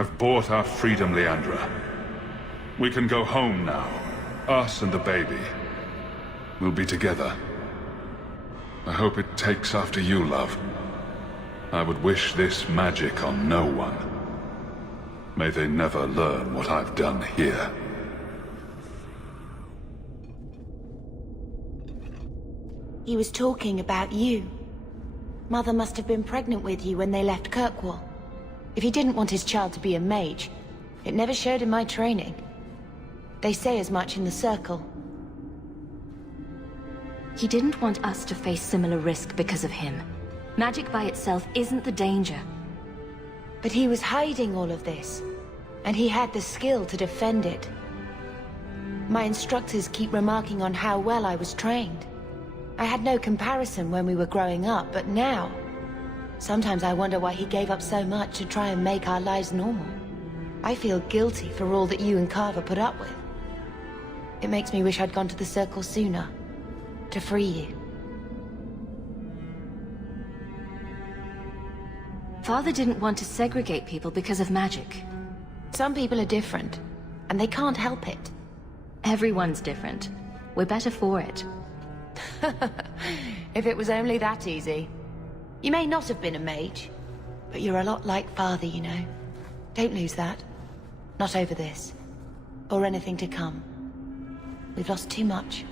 I've bought our freedom, Leandra. We can go home now. Us and the baby. We'll be together. I hope it takes after you, love. I would wish this magic on no one. May they never learn what I've done here. He was talking about you. Mother must have been pregnant with you when they left Kirkwall. If he didn't want his child to be a mage, it never showed in my training. They say as much in the Circle. He didn't want us to face similar risk because of him. Magic by itself isn't the danger. But he was hiding all of this, and he had the skill to defend it. My instructors keep remarking on how well I was trained. I had no comparison when we were growing up, but now... Sometimes I wonder why he gave up so much to try and make our lives normal. I feel guilty for all that you and Carver put up with. It makes me wish I'd gone to the Circle sooner, to free you. Father didn't want to segregate people because of magic. Some people are different, and they can't help it. Everyone's different. We're better for it. If it was only that easy. You may not have been a mage, but you're a lot like Father, you know. Don't lose that. Not over this. Or anything to come. We've lost too much.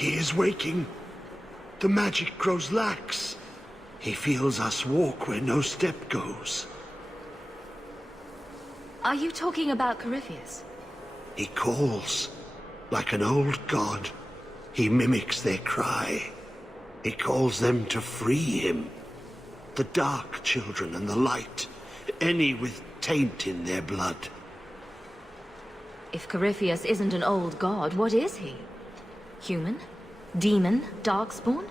He is waking. The magic grows lax. He feels us walk where no step goes. Are you talking about Corypheus? He calls, like an old god. He mimics their cry. He calls them to free him. The dark children and the light, any with taint in their blood. If Corypheus isn't an old god, what is he? Human? Demon? Darkspawn?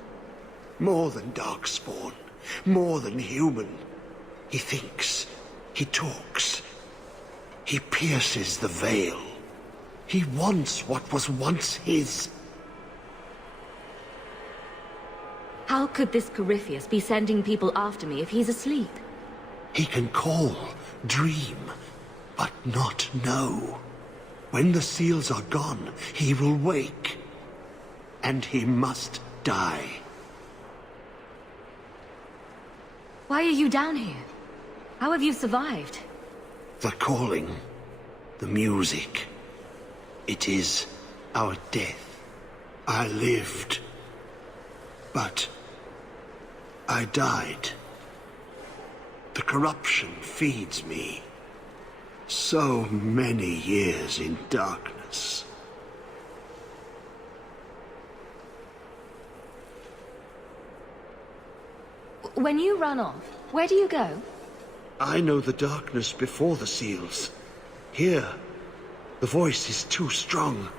More than darkspawn. More than human. He thinks. He talks. He pierces the veil. He wants what was once his. How could this Corypheus be sending people after me if he's asleep? He can call, dream, but not know. When the seals are gone, he will wake. And he must die. Why are you down here? How have you survived? The calling, the music. It is our death. I lived, but I died. The corruption feeds me. So many years in darkness. When you run off, where do you go? I know the darkness before the seals. Here, the voice is too strong.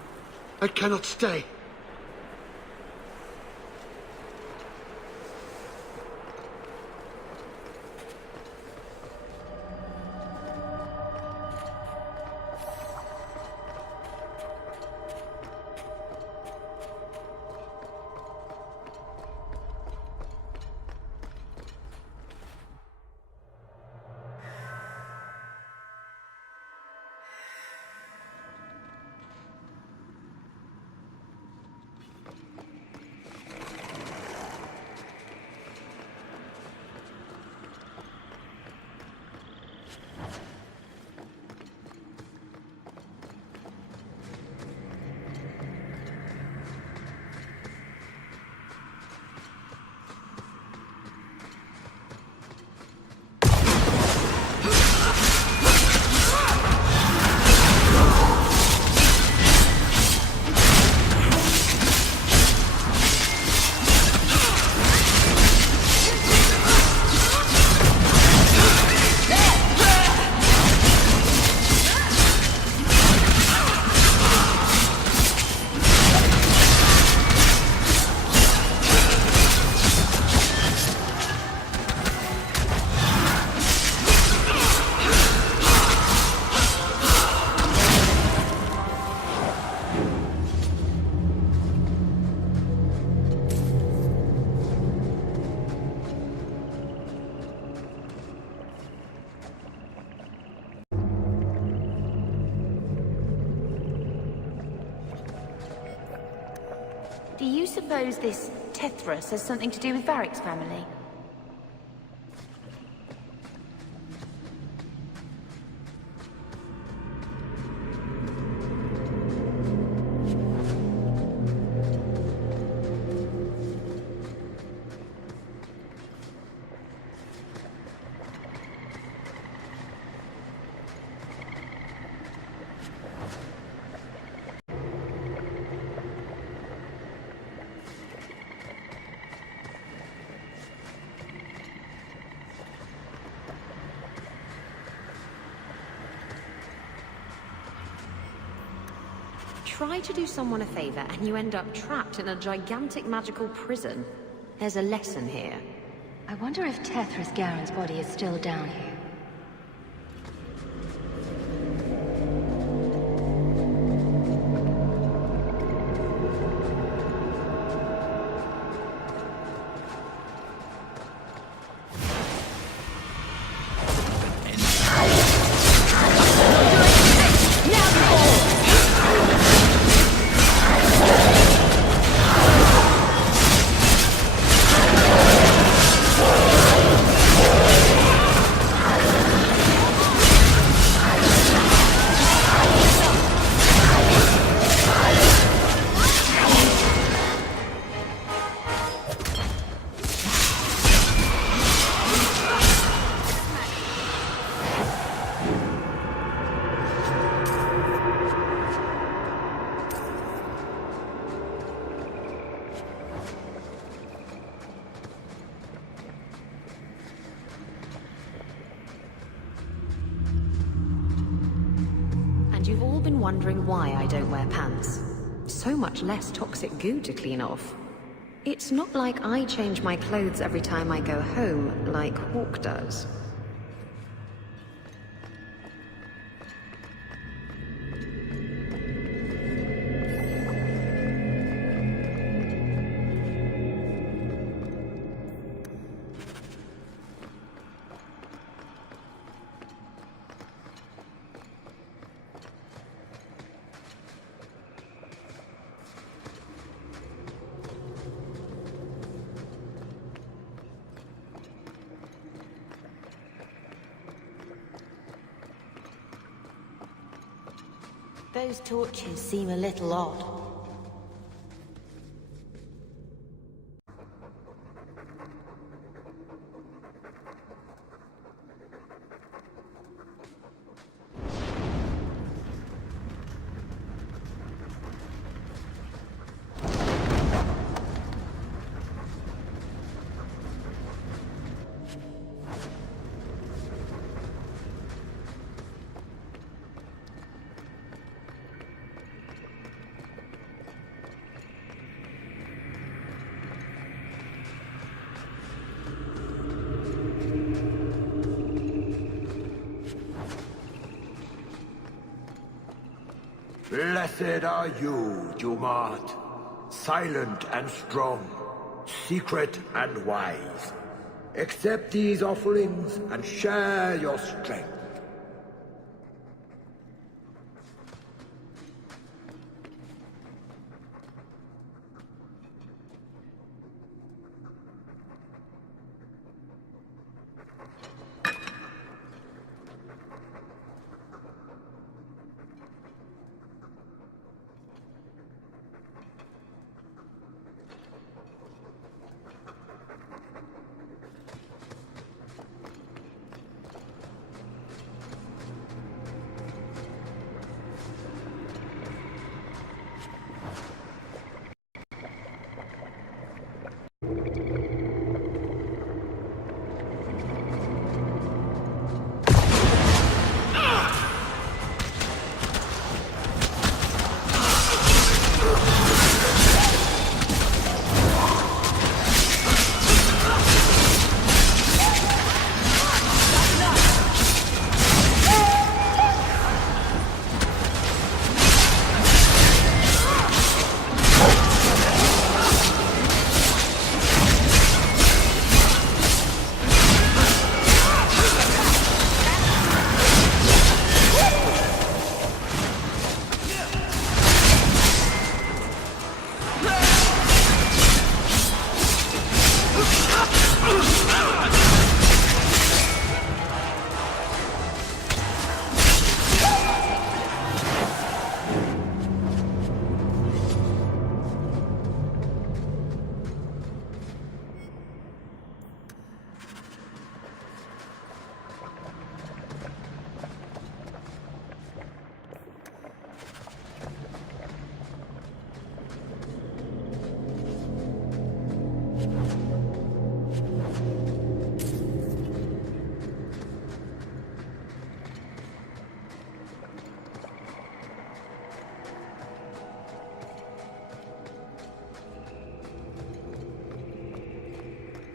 I cannot stay. Do you suppose this Tethras has something to do with Varric's family? Try to do someone a favor and you end up trapped in a gigantic magical prison. There's a lesson here. I wonder if Tethras Garen's body is still down here. and you've all been wondering why I don't wear pants. So much less toxic goo to clean off. It's not like I change my clothes every time I go home, like Hawk does. Those torches seem a little odd. Blessed are you, Dumat, silent and strong, secret and wise. Accept these offerings and share your strength.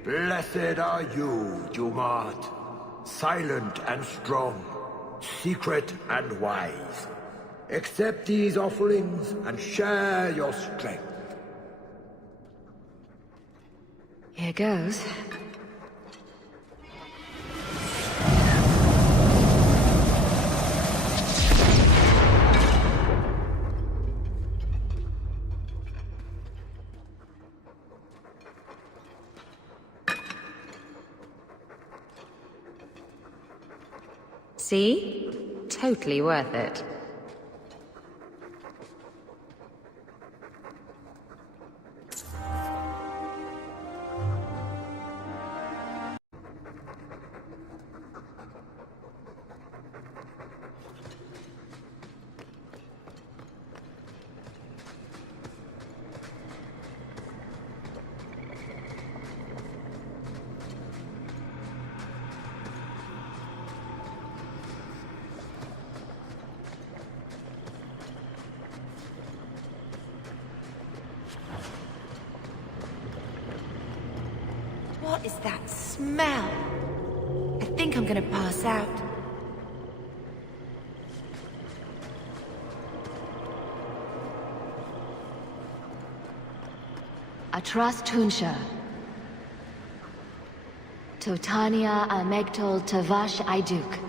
Blessed are you, Dumat, silent and strong, secret and wise. Accept these offerings and share your strength. Here goes. See? Totally worth it. is that smell? I think I'm gonna pass out. Atras Tunsha. Totania Amegtol Tavash Aiduk.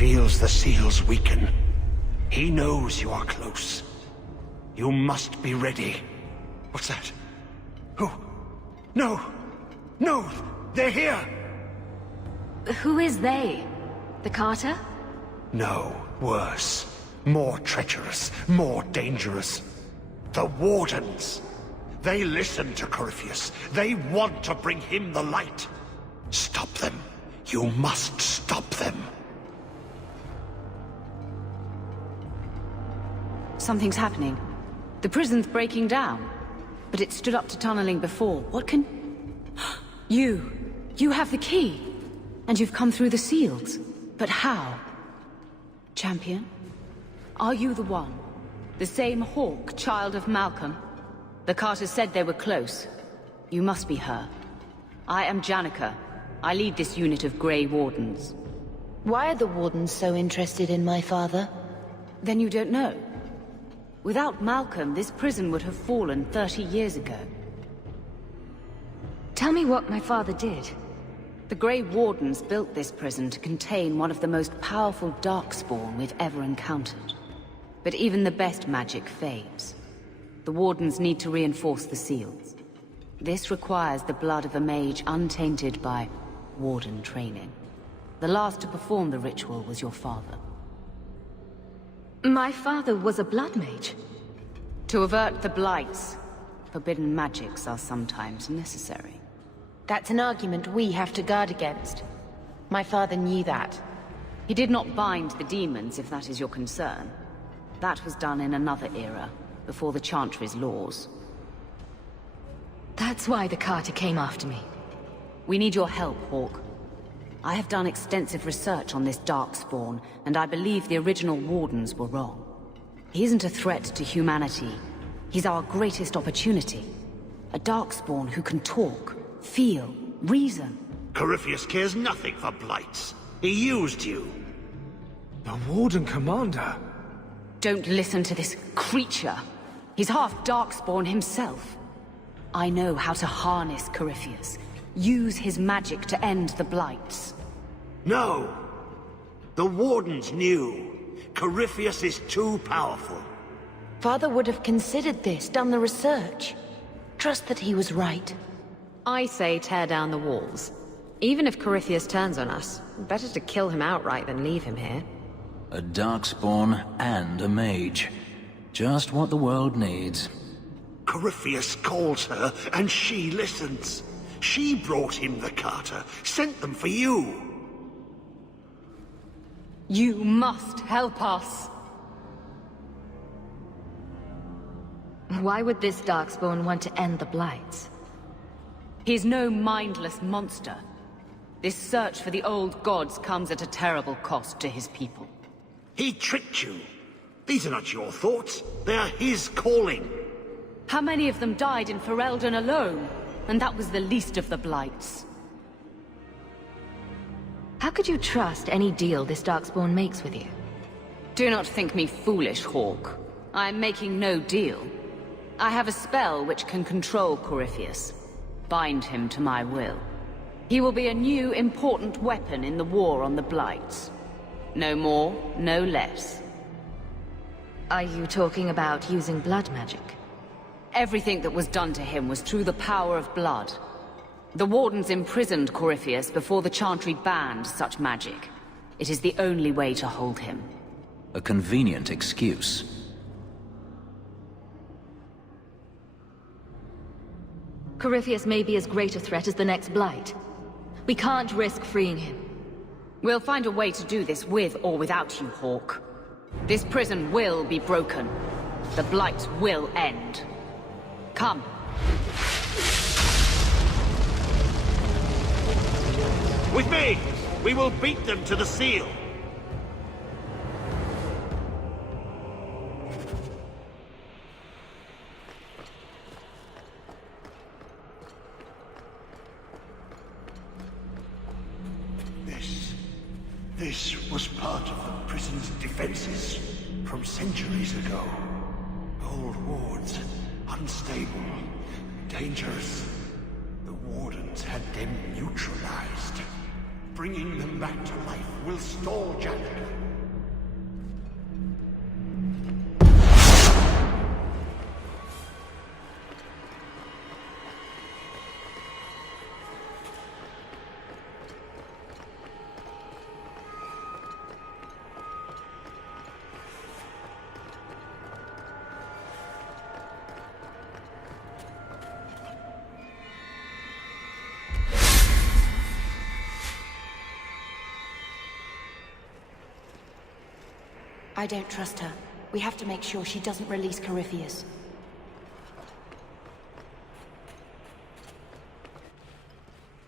feels the seals weaken. He knows you are close. You must be ready. What's that? Oh, no! No! They're here! Who is they? The Carter? No, worse. More treacherous, more dangerous. The Wardens. They listen to Corypheus. They want to bring him the light. Stop them. You must stop them. Something's happening. The prison's breaking down. But it stood up to tunneling before. What can... You have the key. And you've come through the seals. But how? Champion? Are you the one? The same Hawk, child of Malcolm? The Carters said they were close. You must be her. I am Janica. I lead this unit of Grey Wardens. Why are the Wardens so interested in my father? Then you don't know? Without Malcolm, this prison would have fallen 30 years ago. Tell me what my father did. The Grey Wardens built this prison to contain one of the most powerful Darkspawn we've ever encountered. But even the best magic fades. The Wardens need to reinforce the seals. This requires the blood of a mage untainted by Warden training. The last to perform the ritual was your father. My father was a blood mage. To avert the blights, forbidden magics are sometimes necessary. That's an argument we have to guard against. My father knew that. He did not bind the demons, if that is your concern. That was done in another era, before the Chantry's laws. That's why the Carter came after me. We need your help, Hawk. I have done extensive research on this Darkspawn, and I believe the original Wardens were wrong. He isn't a threat to humanity. He's our greatest opportunity. A Darkspawn who can talk, feel, reason. Corypheus cares nothing for blights. He used you. The Warden Commander? Don't listen to this creature. He's half Darkspawn himself. I know how to harness Corypheus. Use his magic to end the blights. No! The Wardens knew. Corypheus is too powerful. Father would have considered this, done the research. Trust that he was right. I say tear down the walls. Even if Corypheus turns on us, better to kill him outright than leave him here. A Darkspawn and a mage. Just what the world needs. Corypheus calls her, and she listens. She brought him the Carter, sent them for you. You must help us. Why would this Darkspawn want to end the blights? He's no mindless monster. This search for the old gods comes at a terrible cost to his people. He tricked you. These are not your thoughts. They are his calling. How many of them died in Ferelden alone? And that was the least of the blights. How could you trust any deal this Darkspawn makes with you? Do not think me foolish, Hawk. I am making no deal. I have a spell which can control Corypheus. Bind him to my will. He will be a new, important weapon in the war on the blights. No more, no less. Are you talking about using blood magic? Everything that was done to him was through the power of blood. The Wardens imprisoned Corypheus before the Chantry banned such magic. It is the only way to hold him. A convenient excuse. Corypheus may be as great a threat as the next blight. We can't risk freeing him. We'll find a way to do this with or without you, Hawk. This prison will be broken. The blight will end. Come. With me! We will beat them to the seal! This was part of the prison's defenses from centuries ago. Old wards, unstable, dangerous. The Wardens had them neutralized. Bringing them back to life will stall Janica. I don't trust her. We have to make sure she doesn't release Corypheus.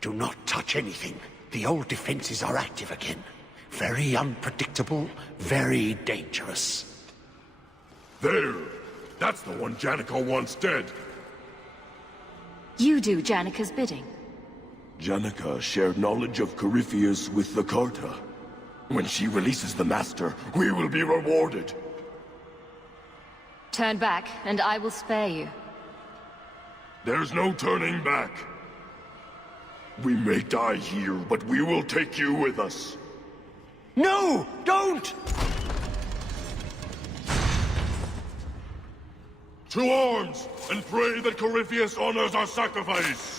Do not touch anything. The old defenses are active again. Very unpredictable, very dangerous. There! That's the one Janica wants dead! You do Janica's bidding. Janica shared knowledge of Corypheus with the Carta. When she releases the Master, we will be rewarded. Turn back, and I will spare you. There's no turning back. We may die here, but we will take you with us. No! Don't! To arms, and pray that Corypheus honors our sacrifice!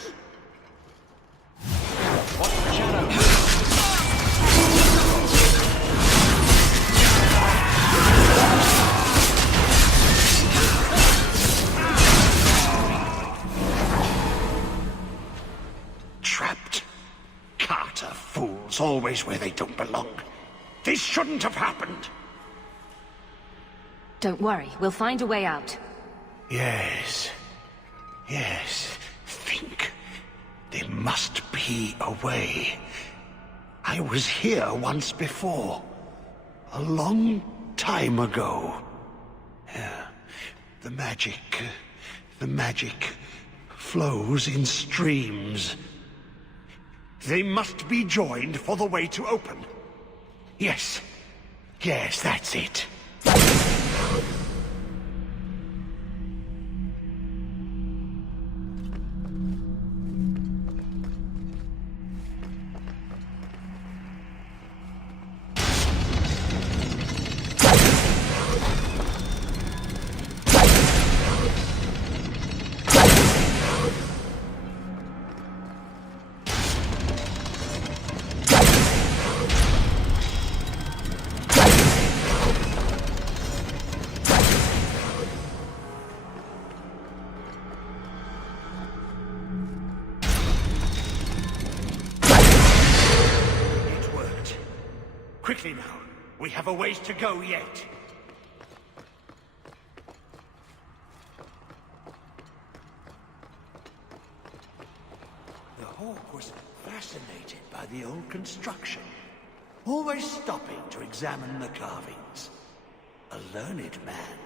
Trapped. Carter fools, always where they don't belong. This shouldn't have happened. Don't worry, we'll find a way out. Yes. Yes. Think. There must be a way. I was here once before. A long time ago. Yeah. The magic flows in streams. They must be joined for the way to open. Yes. Yes, that's it. Quickly now. We have a ways to go yet. The Hawk was fascinated by the old construction, always stopping to examine the carvings. A learned man.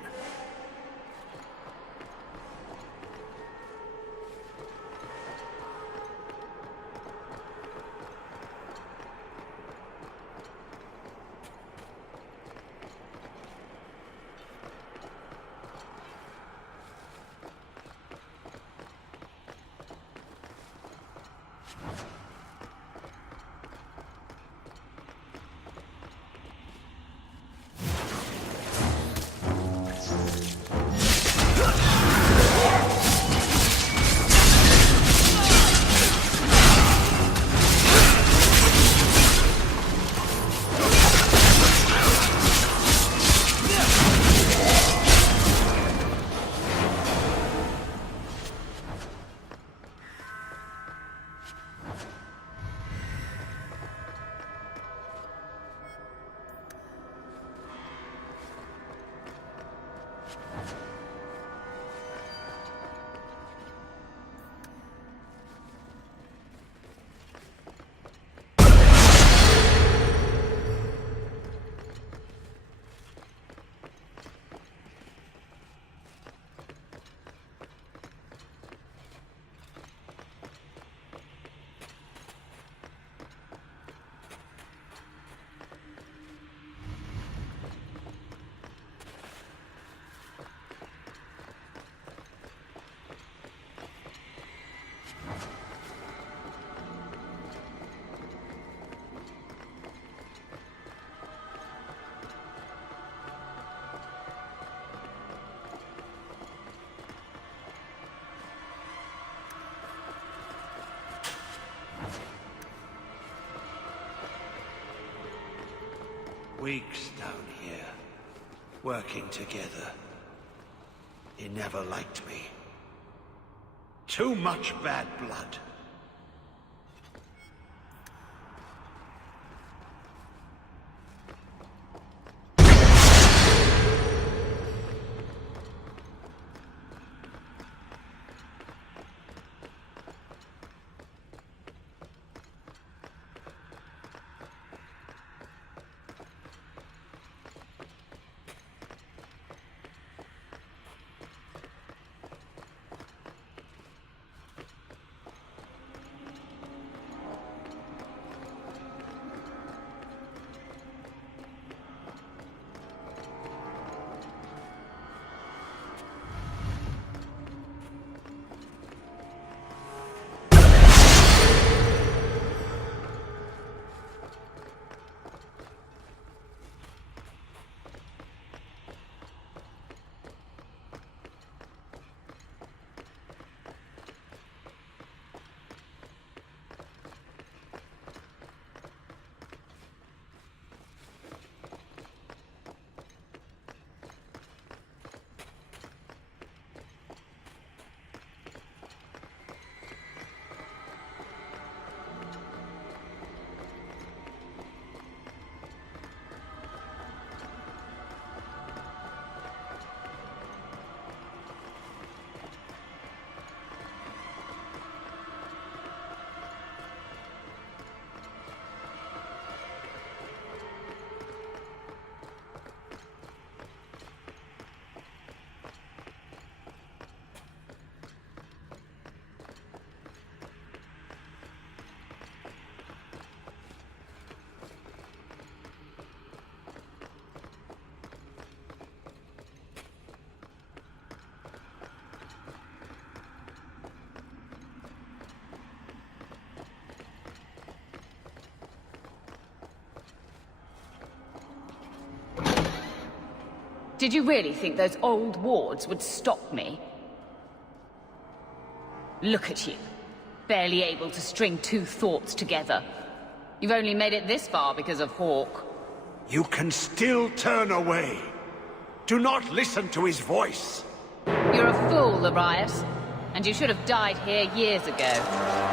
weeks down here, working together. He never liked me. Too much bad blood. Did you really think those old wards would stop me? Look at you. Barely able to string two thoughts together. You've only made it this far because of Hawk. You can still turn away. Do not listen to his voice. You're a fool, Arias. And you should have died here years ago.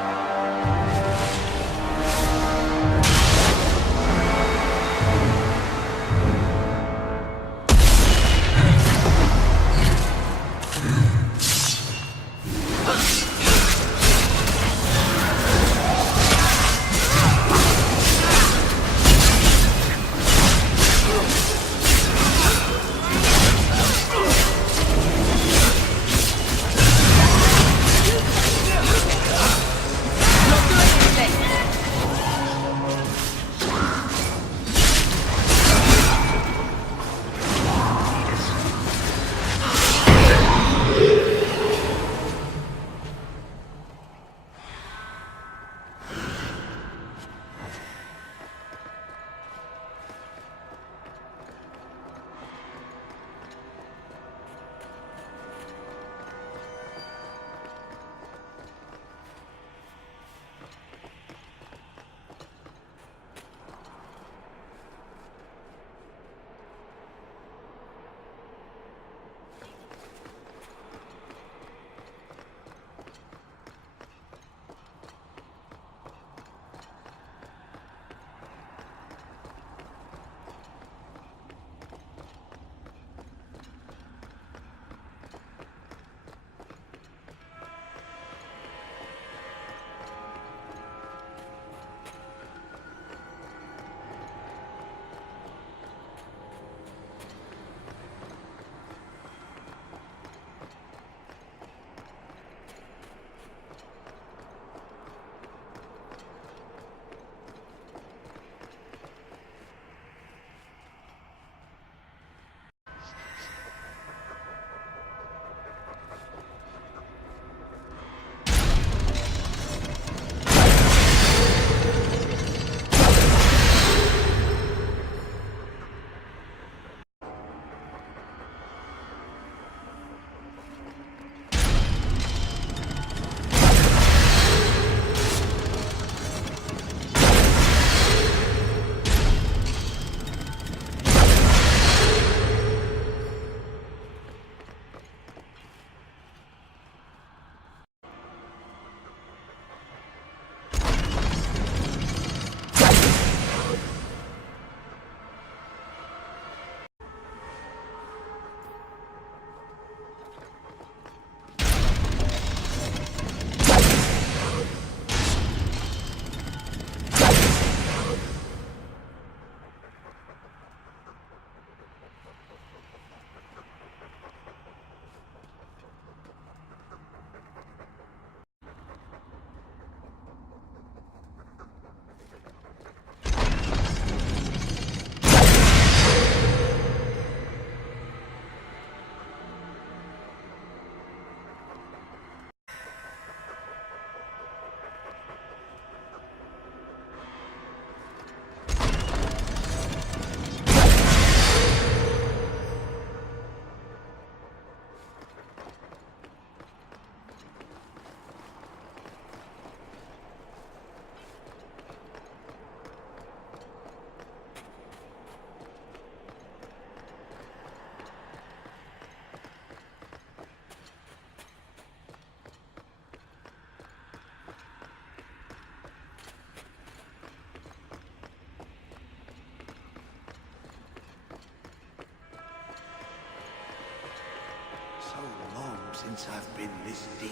since I've been this deep.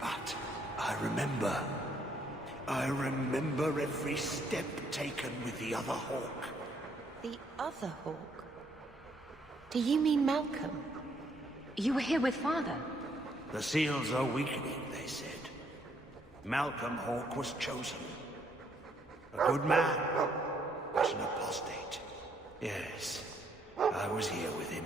But I remember. I remember every step taken with the other Hawk. The other Hawk? Do you mean Malcolm? You were here with Father. The seals are weakening, they said. Malcolm Hawk was chosen. A good man, but an apostate. Yes, I was here with him.